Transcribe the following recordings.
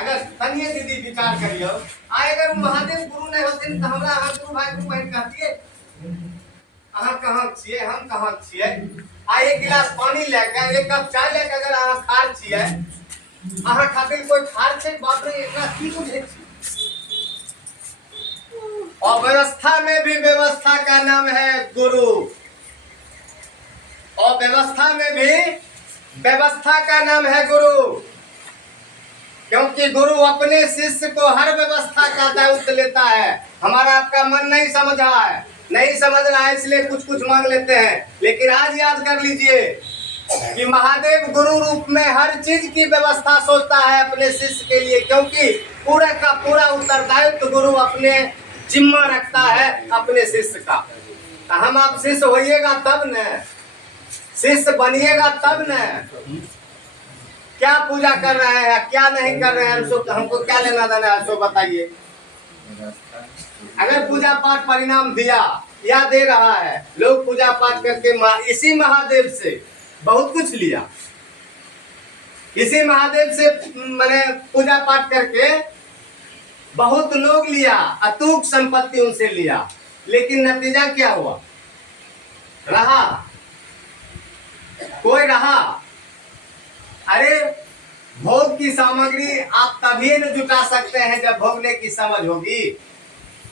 अगर तनिए दीदी विचार करियो आए अगर महादेव गुरु नहीं होते तो हमरा अहाँ गुरु भाई गुरु बहन कहतिए अहाँ कहाँ छिए हम कहाँ छिए आ एक गिलास पानी लेके एक कप चाय लेके अगर अहाँ खार छिए अहाँ खातिर कोई खार छै बाप रे एकरा की बुझे छी। और व्यवस्था में भी व्यवस्था का नाम है गुरु और व्यवस्था में भी व्यवस्था का नाम है गुरु क्योंकि गुरु अपने शिष्य को हर व्यवस्था का दायित्व लेता है। हमारा आपका मन नहीं समझ रहा है नहीं समझ रहा है इसलिए कुछ कुछ मांग लेते हैं लेकिन आज याद कर लीजिए कि महादेव गुरु रूप में हर चीज की व्यवस्था सोचता है अपने शिष्य के लिए क्योंकि पूरा का पूरा उत्तरदायित्व गुरु अपने जिम्मा रखता है अपने शिष्य का। हम आप शिष्य होइएगा तब न शिष्य बनिएगा तब न क्या पूजा कर रहे हैं क्या नहीं कर रहे हैं हमको क्या लेना देना है सो बताइए। अगर पूजा पाठ परिणाम दिया या दे रहा है लोग पूजा पाठ करके इसी महादेव से बहुत कुछ लिया इसी महादेव से मैंने पूजा पाठ करके बहुत लोग लिया अतूक संपत्ति उनसे लिया लेकिन नतीजा क्या हुआ रहा कोई रहा। अरे भोग की सामग्री आप तभी न जुटा सकते हैं जब भोगने की समझ होगी।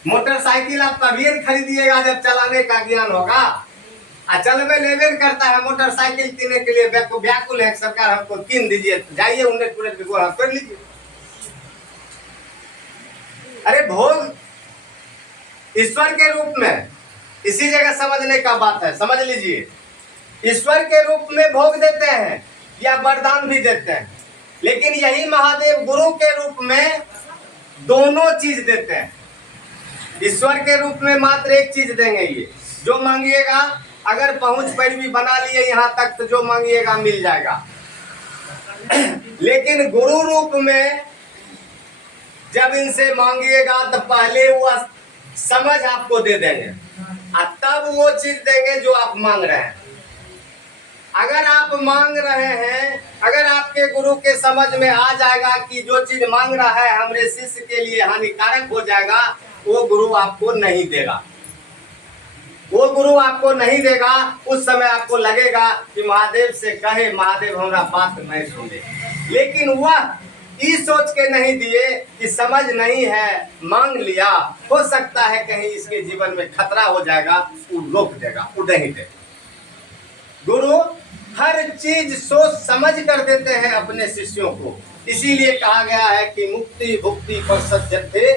मोटरसाइकिल आप तभी न खरीदिएगा जब चलाने का ज्ञान होगा। चलवे लेवे करता है मोटरसाइकिल किनने के लिए व्याकुल है सरकार हमको किन दीजिए जाइए उन्हें कर लीजिए। अरे भोग ईश्वर के रूप में इसी जगह समझने का बात है समझ लीजिए ईश्वर के रूप में भोग देते हैं या वरदान भी देते हैं लेकिन यही महादेव गुरु के रूप में दोनों चीज देते हैं। ईश्वर के रूप में मात्र एक चीज देंगे ये जो मांगिएगा अगर पहुंच पैरवी बना लिए यहाँ तक तो जो मांगिएगा मिल जाएगा लेकिन गुरु रूप में जब इनसे मांगिएगा तो पहले वो समझ आपको दे देंगे और तब वो चीज देंगे जो आप मांग रहे हैं। अगर आप मांग रहे हैं अगर आपके गुरु के समझ में आ जाएगा कि जो चीज मांग रहा है हमारे शिष्य के लिए हानिकारक हो जाएगा वो गुरु आपको नहीं देगा वो गुरु आपको नहीं देगा। उस समय आपको लगेगा कि महादेव से कहे महादेव हमारा बात नहीं सुने लेकिन वह इस सोच के नहीं दिए कि समझ नहीं है मांग लिया हो सकता है कहीं इसके जीवन में खतरा हो जाएगा वो रोक देगा वो नहीं देगा। गुरु हर चीज सोच समझ कर देते हैं अपने शिष्यों को इसीलिए कहा गया है कि मुक्ति भुक्ति पश्चाते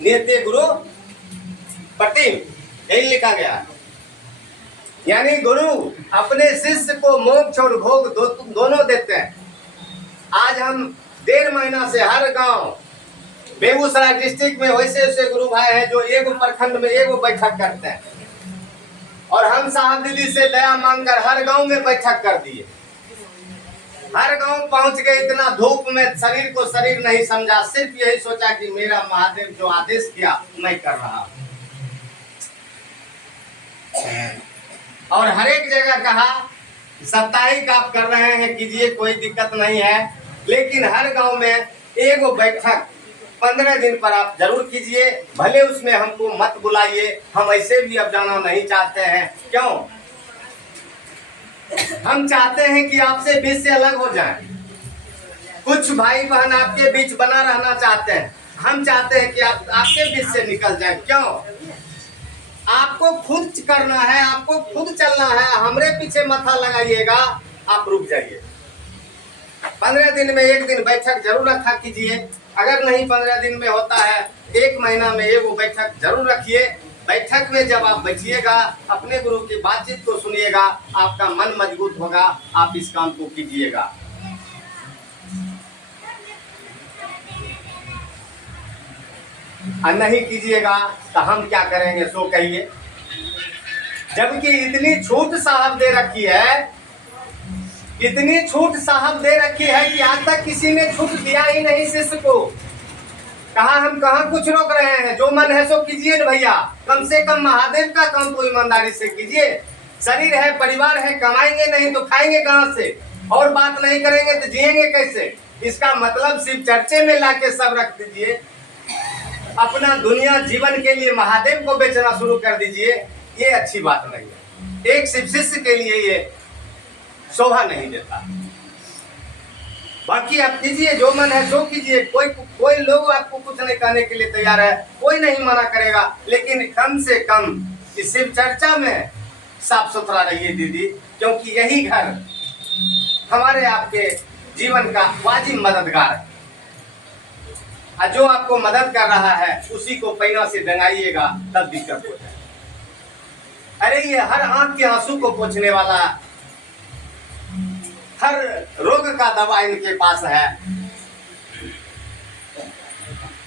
नेते गुरु प्रतिम यही लिखा गया है यानी गुरु अपने शिष्य को मोक्ष और भोग दोनों देते हैं। आज हम 1.5 महीना से हर गांव बेगूसराय डिस्ट्रिक्ट में वैसे वैसे गुरु भाई हैं जो एक प्रखंड में एक बैठक करते हैं और हम साहब दिल्ली से दया मांगकर हर गांव में बैठक कर दिए। हर गांव पहुंच गए इतना धूप में शरीर को शरीर नहीं समझा सिर्फ यही सोचा कि मेरा महादेव जो आदेश किया मैं कर रहा और हर एक जगह कहा साप्ताहिक आप कर रहे हैं कीजिए कोई दिक्कत नहीं है लेकिन हर गांव में एक बैठक 15 दिन पर आप जरूर कीजिए भले उसमें हमको मत बुलाइए हम ऐसे भी अब जाना नहीं चाहते हैं। क्यों हम चाहते हैं कि आपसे बीच से अलग हो जाएं। कुछ भाई बहन आपके बीच बना रहना चाहते हैं हम चाहते हैं कि आप आपके बीच से निकल जाएं। क्यों आपको खुद करना है आपको खुद चलना है हमरे पीछे माथा लगाइएगा आप रुक जाइए। 15 दिन में एक दिन बैठक जरूर रखा कीजिए अगर नहीं 15 दिन में होता है 1 महीना में एक बैठक जरूर रखिए। बैठक में जब आप बैठिएगा अपने गुरु की बातचीत को सुनिएगा आपका मन मजबूत होगा आप इस काम को कीजिएगा। और नहीं कीजिएगा तो हम क्या करेंगे सो कहिए। जबकि इतनी छूट साहब दे रखी है इतनी छूट साहब दे रखी है कि आज तक किसी ने छूट दिया ही नहीं शिष्य को। कहा हम कहाँ कुछ रोक रहे हैं जो मन है सो कीजिए न भैया कम से कम महादेव का काम तो ईमानदारी से कीजिए। शरीर है परिवार है कमाएंगे नहीं तो खाएंगे कहाँ से और बात नहीं करेंगे तो जिएंगे कैसे। इसका मतलब शिव चर्चे में लाके सब रख दीजिए, अपना दुनिया जीवन के लिए महादेव को बेचना शुरू कर दीजिए, ये अच्छी बात नहीं है। एक शिव शिष्य के लिए ये शोभा नहीं देता। बाकी आप कीजिए, जो मन है सो कीजिए, कोई लोग आपको कुछ नहीं कहने के लिए तैयार है, कोई नहीं मना करेगा, लेकिन कम से कम इस शिव चर्चा में साफ सुथरा रहिए दीदी, क्योंकि यही घर हमारे आपके जीवन का वाजिब मददगार है। और जो आपको मदद कर रहा है उसी को पैना से डंगाइएगा तब दिक्कत हो जाए। अरे ये हर आंख के आंसू को पोंछने वाला, हर रोग का दवा इनके पास है,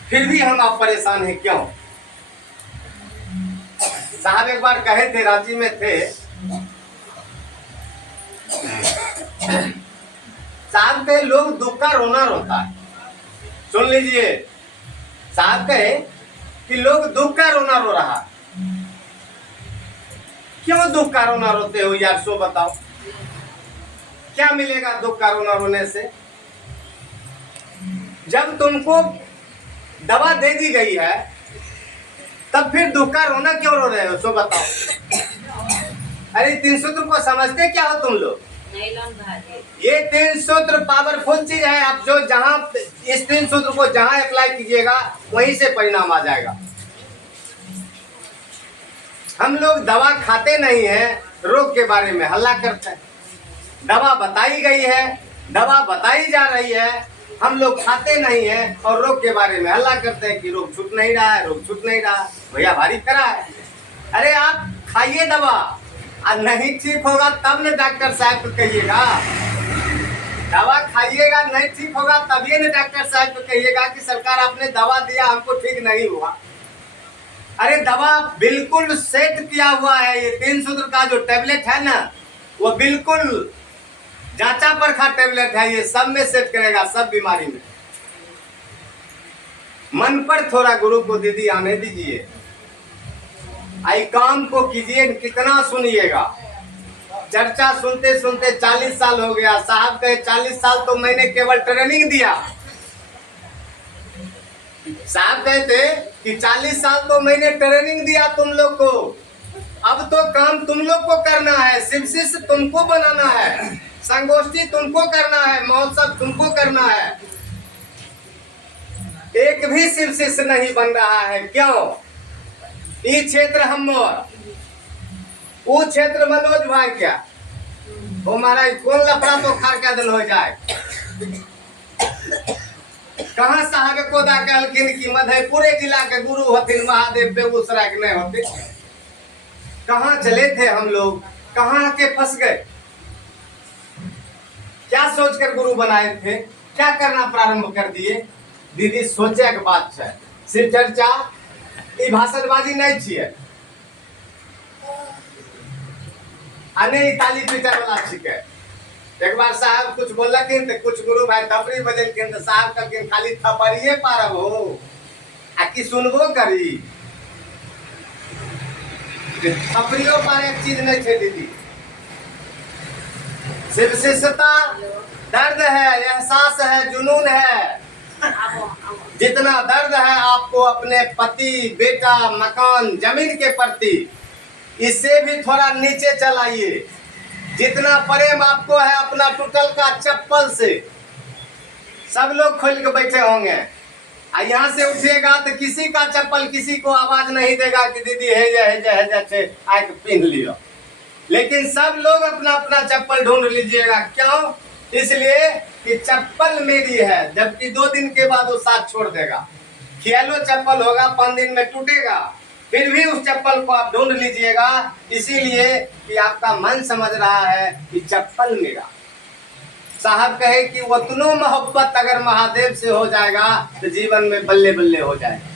फिर भी हम आप परेशान हैं क्यों? साहब एक बार कहे थे, रांची में थे, साहब कहे लोग दुख का रोना रोता है। सुन लीजिए, साहब कहे कि लोग दुख का रोना रो रहा। क्यों दुख का रोना रोते हो यार, सो बताओ, क्या मिलेगा दुख का रोना रोने से? जब तुमको दवा दे दी गई है तब फिर दुख का रोना क्यों रो रहे हो, सो बताओ। अरे 3 सूत्र को समझते क्या हो तुम लोग? ये 3 सूत्र पावरफुल चीज है। आप जो जहां इस 3 सूत्र को जहां अप्लाई कीजिएगा वहीं से परिणाम आ जाएगा। हम लोग दवा खाते नहीं हैं, रोग के बारे में हल्ला करते हैं। दवा बताई गई है, दवा बताई जा रही है, हम लोग खाते नहीं हैं और रोग के बारे में हल्ला करते हैं कि रोग छूट नहीं रहा है, रोग छूट नहीं रहा। भैया भारी करा है। अरे आप खाइए दवा, और नहीं ठीक होगा तब न डॉक्टर साहब को कहिएगा। दवा खाइएगा, नहीं ठीक होगा तभी न डॉक्टर साहब को कहिएगा कि सरकार आपने दवा दिया हमको ठीक नहीं हुआ। अरे दवा बिल्कुल सेट किया हुआ है। ये 3 सूत्र का जो टेबलेट है ना, वो बिल्कुल जांचा परखा टेबलेट है। ये सब में सेट करेगा, सब बीमारी में। मन पर थोड़ा गुरु को दीदी आने दीजिए, आई काम को कीजिए। कितना सुनिएगा, चर्चा सुनते सुनते 40 साल हो गया। साहब कहे 40 साल तो मैंने केवल ट्रेनिंग दिया। साहब कहते कि 40 साल तो मैंने ट्रेनिंग दिया तुम लोग को, अब तो काम तुम लोग को करना है। शिव शिष्य तुमको बनाना है, संगोष्ठी तुमको करना है, महोत्सव तुमको करना है। एक भी शिव शिष्य नहीं बन रहा है, क्यों? ये क्षेत्र हम, वो क्षेत्र मनोज भाई क्या वो महाराज कौन लफड़ा तो खार का दिन हो जाए। कहाँ साहब को कहलखिन कि मधेपुरे जिला के गुरु होते महादेव, बेगूसराय के नहीं होते। कहाँ चले थे हम लोग, कहाँ के फंस गए? क्या सोचकर गुरु बनाए थे, क्या करना प्रारंभ कर दिए? दीदी सोचे के बात है। शिव चर्चा ई भाषणबाजी नहीं छिए, अने ताली पीटर वाला छिके। एक बार साहब कुछ बोलकिन तो कुछ गुरु भाई थपड़ी बजलकिन तो साहब कहलकिन खाली थपड़िए पारब हो आ कि सुनबो करी। थपड़ियों पर एक चीज नहीं थे दीदी। शिव शिष्यता दर्द है, एहसास है, जुनून है। जितना दर्द है आपको अपने पति, बेटा, मकान, जमीन के प्रति, इससे भी थोड़ा नीचे चलाइए। जितना प्रेम आपको है अपना टूटल का चप्पल से, सब लोग खोल के बैठे होंगे, यहाँ से उठिएगा तो किसी का चप्पल किसी को आवाज नहीं देगा कि दीदी है जे आके पहन लियो। लेकिन सब लोग अपना अपना चप्पल ढूंढ लीजिएगा। क्यों? इसलिए कि चप्पल मेरी है, जबकि 2 दिन के बाद वो साथ छोड़ देगा। खेलो चप्पल होगा, 5 दिन में टूटेगा, फिर भी उस चप्पल को आप ढूंढ लीजिएगा। इसीलिए कि आपका मन समझ रहा है कि चप्पल मेरा। साहब कहे कि उतनो मोहब्बत अगर महादेव से हो जाएगा तो जीवन में बल्ले बल्ले हो जाएगा।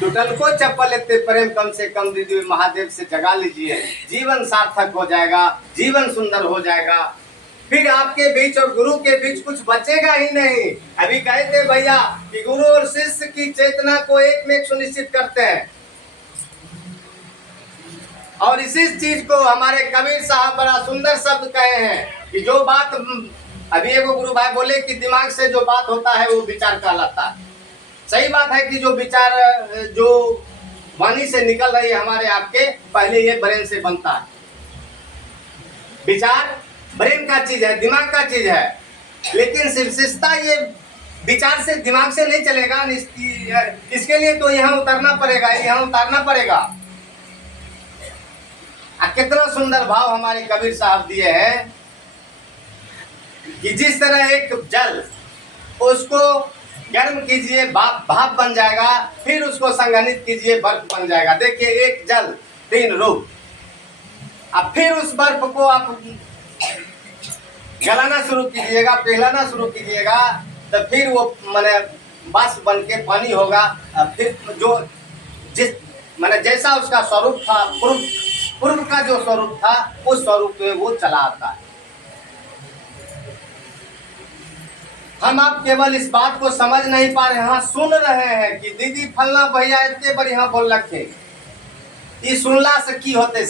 टूटल को चप्पल इतने प्रेम कम से कम दीदी महादेव से जगा लीजिए, जीवन सार्थक हो जाएगा, जीवन सुंदर हो जाएगा। फिर आपके बीच और गुरु के बीच कुछ बचेगा ही नहीं। अभी कहते भैया कि गुरु और शिष्य की चेतना को एक में सुनिश्चित करते हैं, और इसी चीज को हमारे कबीर साहब बड़ा सुंदर शब्द कहे हैं कि जो बात अभी एगो गुरु भाई बोले कि दिमाग से जो बात होता है वो विचार कहलाता है। सही बात है कि जो विचार जो वाणी से निकल रही है हमारे आपके, पहले ये ब्रेन से बनता है। विचार ब्रेन का चीज है, दिमाग का चीज है, लेकिन विशेषता ये विचार से दिमाग से नहीं चलेगा। इसके लिए तो यहाँ उतरना पड़ेगा, यहाँ उतारना पड़ेगा। कितना सुंदर भाव हमारे कबीर साहब दिए हैं कि जिस तरह एक जल, उसको गर्म कीजिए भाप बन जाएगा, फिर उसको संघनित कीजिए बर्फ बन जाएगा। देखिए, एक जल 3 रूप। अब फिर उस बर्फ को आप गलाना शुरू कीजिएगा, पिघलाना शुरू कीजिएगा, तो फिर वो माने बाष्प बन के पानी होगा। फिर जो जिस माने जैसा उसका स्वरूप था, पूर्व का जो स्वरूप था, उस स्वरूप में वो चला आता है। हम आप केवल इस बात को समझ नहीं पा रहे, हाँ सुन रहे हैं कि दीदी फलना भैया इतने बढ़िया बोल रखे, ये सुनला से की होते।